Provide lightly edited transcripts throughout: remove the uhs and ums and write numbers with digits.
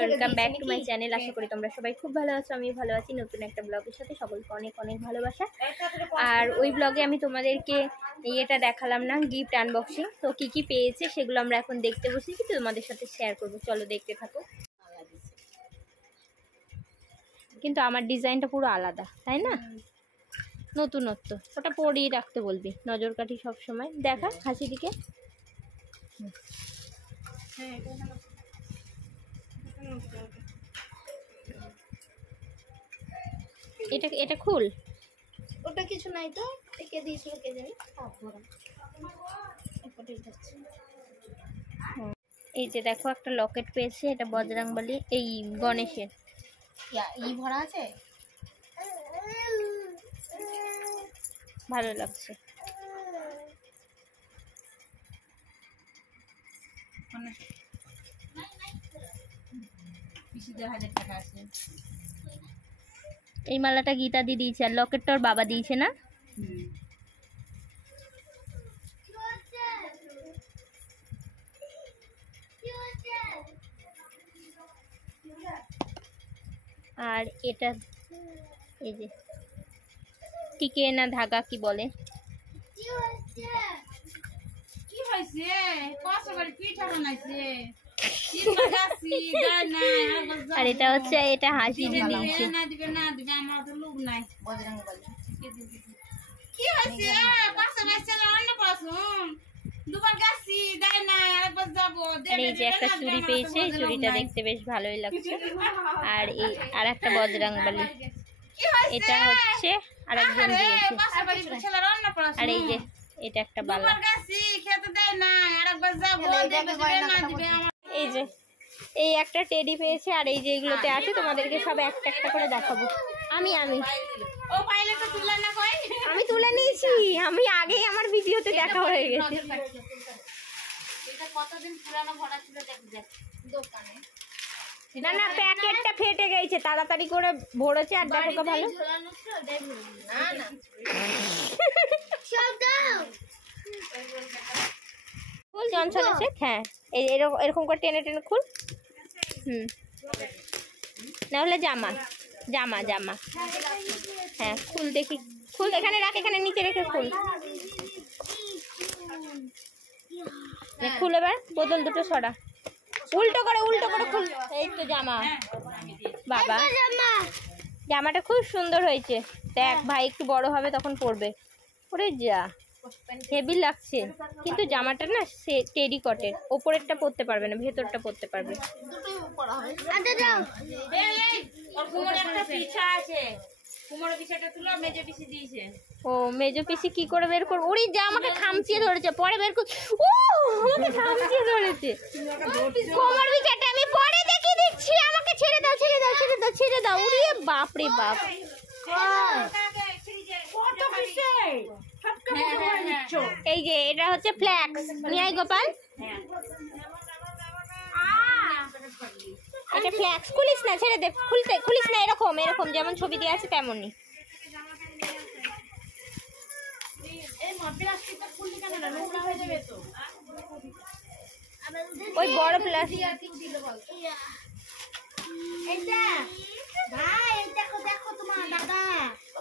Welcome back to my channel. আশা করি তোমরা সবাই খুব ভালো আছো, আমি ভালো আছি। নতুন একটা ব্লগের সাথে সকলকে অনেক অনেক ভালোবাসা। আর ওই ব্লগে আমি তোমাদেরকে এটা দেখালাম না, গিফট আনবক্সিং। তো কি কি পেয়েছে সেগুলো আমরা এখন দেখতে বসেছি, তোমাদের সাথে শেয়ার করবো। চলো দেখতে থাকো। কিন্তু আমার ডিজাইনটা পুরো আলাদা, তাই না? নতুনত্ব, ওটা পরিয়ে রাখতে বলবি, নজর কাঠি সবসময়। দেখা হাসি দিকে। এটা এটা খুল। ওটা কিছু নাই তো, কে দিয়েছিল কে জানি। এই যে দেখো একটা লকেট পেয়েছে, এটা বজরংবলী, এই গণেশের। ই ভরা আছে, ভালো লাগছে। এই মালাটা গীতা দি দিয়েছে, আর লকেটটা ওর বাবা দিয়েছে না? আর এটা এই যে টিকে না ধাগা কি বলে, আর এটা হচ্ছে, এটা হাসি দিয়েছে। এই যে একটা চুড়ি পেয়েছে, এই চুড়িটা দেখতে বেশ ভালোই লাগছে। আর এই আর একটা বজরংবলী, এটা হচ্ছে আরেকজন দিয়েছে। আর এই যে এটা একটা বালা। এই যে এই একটা টেডি পেয়েছে। আর এই যে এগুলোতে আছে, তোমাদেরকে সব একটা একটা করে দেখাবো। আমি তুলে নিয়েছি, আমি আগেই আমার ভিডিওতে দেখা হয়ে গেছে। না না, প্যাকেটটা ফেটে গেছে, তাড়াতাড়ি করে ভরেছে। আর দেখো তো ভালো, ফুল জনসন আছে। হ্যাঁ, এই এরকম করে টেনে টেনে খুল। না হলে জামা জামা জামা। হ্যাঁ খুল, দেখি খুল। এখানে রাখ, এখানে নিচে রেখে খুল। খুল এবার, বোতল দুটো সরা, উল্টো করে খুল। এই তো জামা, বাবা জামাটা খুব সুন্দর হয়েছে। দেখ ভাই একটু বড় হবে তখন পরবে। ওরে যা হেভি লাগছে, কিন্তু জামাটা না সে টেরিকটের, ওপরেরটা পরতে পারবে না, ভেতরটা পরতে পারবে। ও মেজো পিসি কি করে বের করবো? ওরে যা, আমাকে খামচিয়ে ধরেছে, পরে বের কর। ও আমাকে খামচিয়ে ধরেছে। কোমর বিছাটা আমি পরে দেখিয়ে দিচ্ছি, আমাকে ছেড়ে দাও ছেড়ে দাও ছেড়ে দাও ছেড়ে দাও। ওরে বাপ রে বাপ, এই যে এটা হচ্ছে ফ্ল্যাক্স। নিয়ে আয় গোপাল, এটা ফ্ল্যাক্স। খুলিস না, ছেড়ে দে, খুলিস না। এরকম এরকম যেমন ছবি দিয়ে আছে তেমনই। ওই বড় প্লাস্টিক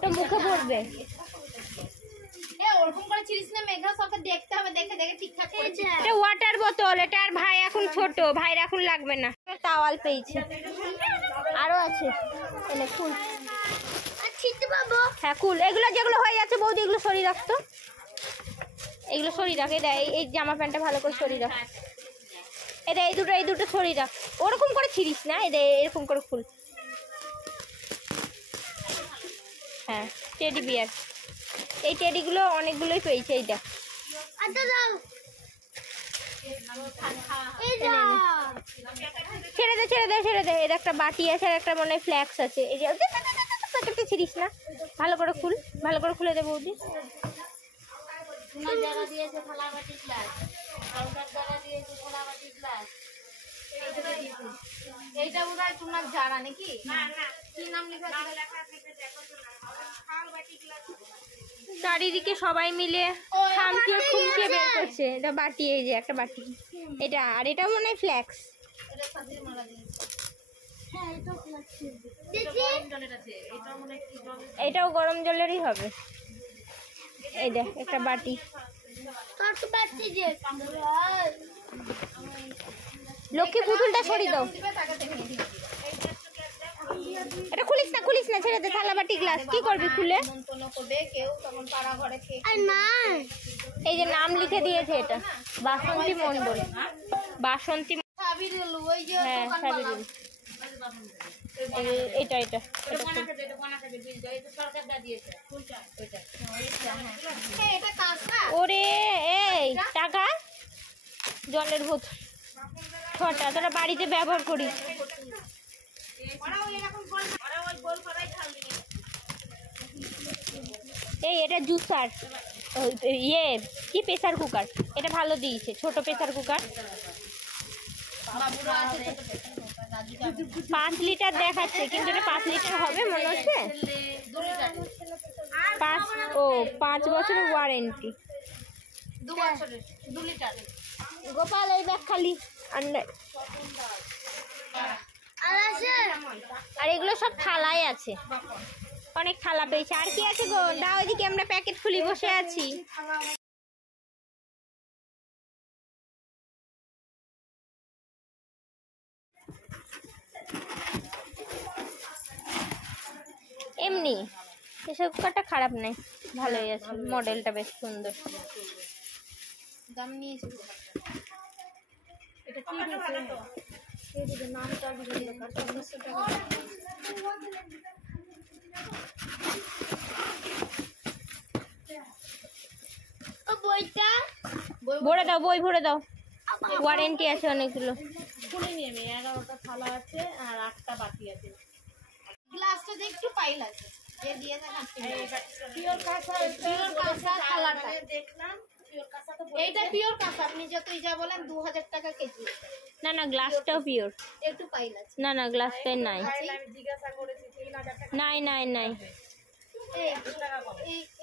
তো মুখে পড়বে। এটা ওয়াটার বোতল, এটা আর ভাই এখন ছোট, ভাইয়ের এখন লাগবে না। টাওয়াল পেয়েছে, আরো আছে। এনে খুল। হ্যাঁ খুল, এগুলো যেগুলো হয়ে যাচ্ছে বৌদি, এগুলো সরিয়ে রাখতো, এগুলো সরিয়ে রাখ। এই জামা প্যান্টটা ভালো করে সরিয়ে রাখ। এই দুটো সরিয়ে রাখ, ওরকম করে ছিড়িস না। এরকম করে খুল। হ্যাঁ টেডি বিয়ার, এই টেডিগুলো অনেকগুলোই পেয়েছে। এইটা ছেড়ে দে ছেড়ে দে ছেড়ে দে। এর একটা বাটি আছে, আর একটা মনে হয় ফ্ল্যাক্স আছে। এই যে প্যাকেটটা ছিড়িস না, ভালো করে খুল, ভালো করে খুলে দে বৌদি। এইটা বোধহয় তোমার জানা নাকি? কি নাম লেখা? চারিদিকে সবাই মিলে খামচিয়ে খুমচিয়ে বের করছে। এটা বাটি, এই যে একটা বাটি, এটা। আর এটা মনে হয় ফ্ল্যাক্স। এটাও গরম জলেরই হবে। এই দেখ একটা বাটি। লক্ষ্মী পুতুলটা সরিয়ে দাও। এটা খুলিস না ছেড়ে দে। থালা বাটি গ্লাস কি করবি খুলে? এই যে নাম লিখে দিয়েছে, এটা বাসন্তী মণ্ডল। বাসন্তী, হ্যাঁ সাবিরুল। এটা ওরে এই টাকা জলের বোতল ছটা, তোরা বাড়িতে ব্যবহার করিস। এই এটা জুসার, ইয়ে কি প্রেসার কুকার, এটা ভালো দিয়েছে, ছোট প্রেসার কুকার। 5 লিটার দেখাচ্ছে, কিন্তু এটা 5 লিটার হবে মনে হচ্ছে। 5 বছরের ওয়ারেন্টি। গোপাল এই ব্যাগ খালি আর এগুলো সব থালায় আছে, অনেক থালা পেয়েছে। আর কি আছে গো? দাও এদিকে, আমরা প্যাকেট খুলি, বসে আছি। এমনি প্রেসার কুকারটা খারাপ নেই, ভালোই আছে, মডেলটা বেশ সুন্দর। দাম নিয়েছে এটা কি দিয়েছে নামটা ভরে দাও, বই ভরে দাও, ওয়ারেন্টি আছে অনেকগুলো। খুলে নিয়ে 11টা থালা আছে আর 8টা বাটি আছে। গ্লাসটা দিয়ে একটু পাইল আছে, যে দিয়ে দেন পিওর কাঁচা, পিওর কাঁচা থালাটা দেখলাম। পিওর কাঁচা তো এইটা পিওর কাঁচা, আপনি যতই যা বলেন 2000 টাকা কেজি। না গ্লাসটাও পিওর। একটু পাইল আছে। না গ্লাসটাই নাই। আমি জিজ্ঞাসা করেছি 3000 টাকা। নাই এই 100 টাকা কম।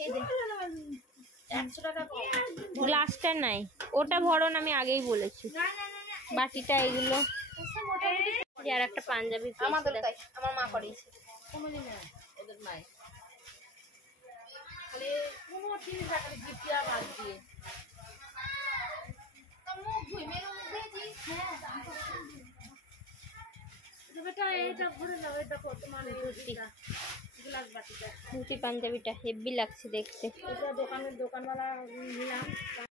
এই দেখ 100 টাকা কম। গ্লাসটা নাই, ওটা ভরণ আমি আগেই বলেছি। বাটিটা এগুলো। আর একটা পাঞ্জাবি আমাদের তাই, আমার মা করেছে। কোনোদিন না ওদের নাই, খালি 29 টাকা জিপিয়া বাদ দিয়ে। তো মুখ ধুই মেনু মুখে দিস। হ্যাঁ বেটা এটা ভরে নাও, এটা কত মানে ধুতিটা গ্লাস বাটিটা। ধুতি পাঞ্জাবিটা হেভি লাগছে দেখতে। এটা দোকানওয়ালা নিলাম।